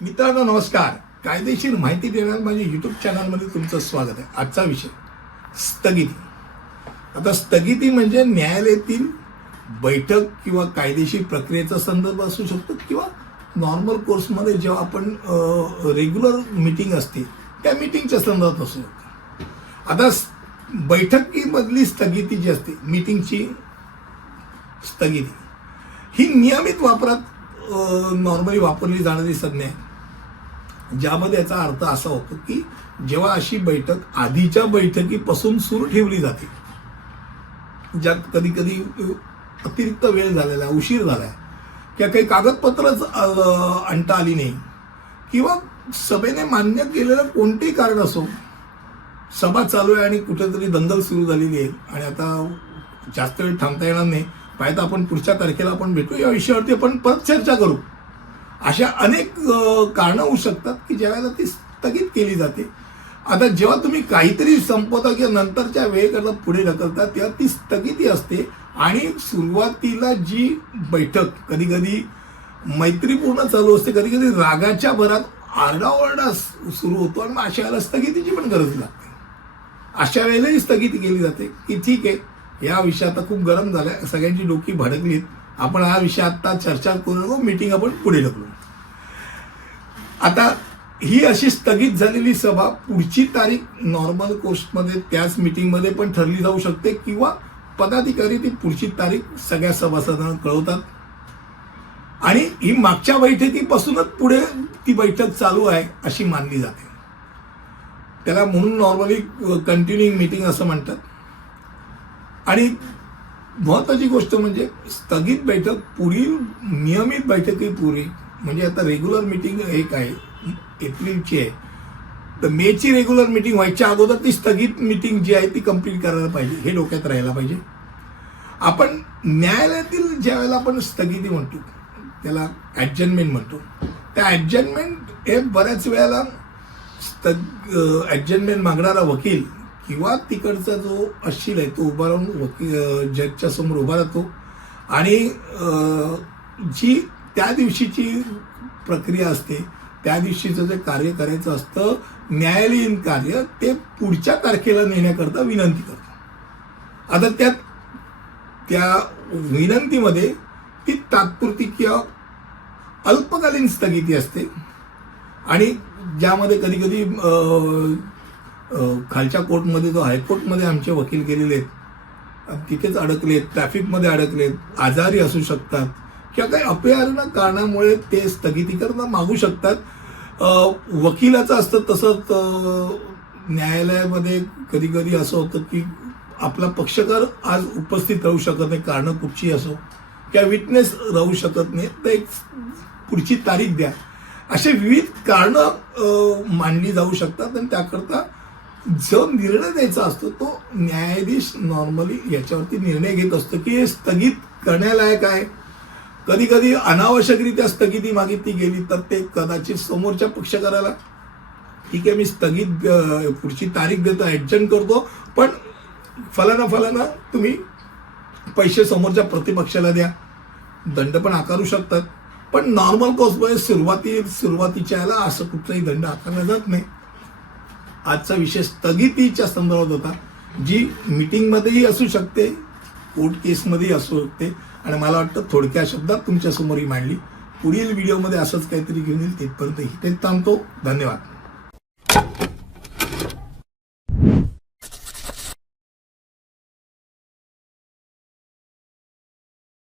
मित्रांनो नमस्कार. कायदेशीर माहिती देण्यात माझ्या यूट्यूब चॅनलमध्ये तुमचं स्वागत आहे. आजचा विषय स्थगिती. आता स्थगिती म्हणजे न्यायालयातील बैठक किंवा कायदेशीर प्रक्रियेचा संदर्भ असू शकतो किंवा नॉर्मल कोर्समध्ये जेव्हा आपण रेग्युलर मीटिंग असते त्या मीटिंगच्या संदर्भात असू शकतो. आता बैठकीमधली स्थगिती जी असते, मीटिंगची स्थगिती, ही नियमित वापरात नॉर्मली वापरली जाणारी संज्ञा आहे, ज्यामध्ये याचा अर्थ असा होतो की जेव्हा अशी बैठक आधीच्या बैठकीपासून सुरू ठेवली जाते, ज्यात कधी कधी अतिरिक्त वेळ झालेला, उशीर झालाय किंवा काही कागदपत्रच आणता आली नाही किंवा सभेने मान्य केलेलं कोणतेही कारण असो, सभा चालू आहे आणि कुठेतरी दंगल सुरू झालेली आहे आणि आता जास्त वेळ थांबता येणार नाही, पाहिजे आपण पुढच्या तारखेला आपण भेटू, या विषयावरती आपण परत चर्चा करू, अशा अनेक कारणं होऊ शकतात की ज्यावेळेला ती स्थगित केली जाते. आता जेव्हा तुम्ही काहीतरी संपवता किंवा नंतरच्या वेळेकरता पुढे ढकलता तेव्हा ती स्थगिती असते आणि सुरुवातीला जी बैठक कधी कधी मैत्रीपूर्ण चालू असते, कधी कधी रागाच्या भरात आरडाओरडा सुरू होतो आणि मग अशा वेळेला स्थगितीची पण गरज लागते. अशा वेळेलाही स्थगिती केली जाते की ठीक आहे, या विषय आता खूप गरम झालाय, सगळ्यांची डोकी भडकलीत, आपण हा विषय आता चर्चा करू नको, मीटिंग आपण पुढे ढकलू. आता ही अशी स्थगित झालेली सभा पुढची तारीख नॉर्मल कोर्समध्ये त्याच मीटिंगमध्ये पण ठरली जाऊ शकते किंवा पदाधिकारी ती पुढची तारीख सगळ्या सभासदांना कळवतात आणि ही मागच्या बैठकीपासूनच पुढे ती बैठक चालू आहे अशी मानली जाते. त्याला म्हणून नॉर्मली कंटिन्युइंग मीटिंग असं म्हणतात. आणि महत्त्वाची गोष्ट म्हणजे स्थगित बैठक पुढील नियमित बैठकीपूर्वी, म्हणजे आता रेग्युलर मीटिंग एक आहे एप्रिलची आहे, तर मेची रेग्युलर मीटिंग व्हायच्या अगोदर ती स्थगित मीटिंग जी आहे ती कंप्लीट करायला पाहिजे, हे डोक्यात राहायला पाहिजे. आपण न्यायालयातील ज्या वेळेला आपण स्थगिती म्हणतो त्याला ॲडजर्नमेंट म्हणतो. त्या ॲडजर्नमेंट हे बऱ्याच वेळेला ॲडजर्नमेंट मागणारा वकील किंवा तिकडचा जो अशील आहे तो उभा राहून वकील जजच्या समोर उभा राहतो आणि जी त्या दिवशीची प्रक्रिया असते, त्या दिवशीचं जे कार्य करायचं असतं न्यायालयीन कार्य, ते पुढच्या तारखेला नेण्याकरता विनंती करतो. आता त्या विनंतीमध्ये ती तात्पुरती किंवा अल्पकालीन स्थगिती असते आणि ज्यामध्ये कधी कधी खालच्या कोर्टमध्ये जो हायकोर्टमध्ये आमचे वकील गेलेले आहेत, तिथेच अडकलेत, ट्रॅफिकमध्ये अडकलेत, आजारी असू शकतात किंवा काही अपरिहार्य कारणामुळे ते स्थगितीकरण मागू शकतात. वकिलाचं असतं तसंच न्यायालयामध्ये कधी कधी असं होतं की आपला पक्षकार आज उपस्थित राहू शकत नाही, कारणं कुठची असो, किंवा विटनेस राहू शकत नाही, तर एक पुढची तारीख द्या, असे विविध कारणं मांडली जाऊ शकतात. आणि त्याकरता जो निर्णय द्यायचा असतो तो न्यायाधीश नॉर्मली याच्यावरती निर्णय घेत असतो की हे स्थगित करण्यालायक आहे. कधी कधी अनावश्यकरित्या स्थगिती मागितली गेली तर ते कदाचित समोरच्या पक्षकाराला ठीक आहे, मी स्थगित पुढची तारीख देतो, ॲडजस्ट करतो, पण फलाना तुम्ही पैसे समोरच्या प्रतिपक्षाला द्या, दंड पण आकारू शकतात. पण नॉर्मल कोर्समध्ये सुरुवातीच्या याला असं कुठलाही दंड आकारला जात नाही. आजचा विषय स्थगितीच्या संदर्भात होता, जी मीटिंगमध्येही असू शकते, कोर्ट केसमध्येही असू शकते, आणि मला वाटतं थोडक्या शब्दात तुमच्यासमोर ही मांडली. पुढील व्हिडिओमध्ये असंच काहीतरी घेऊन येईल. तिथपर्यंत इथेच थांबतो. धन्यवाद.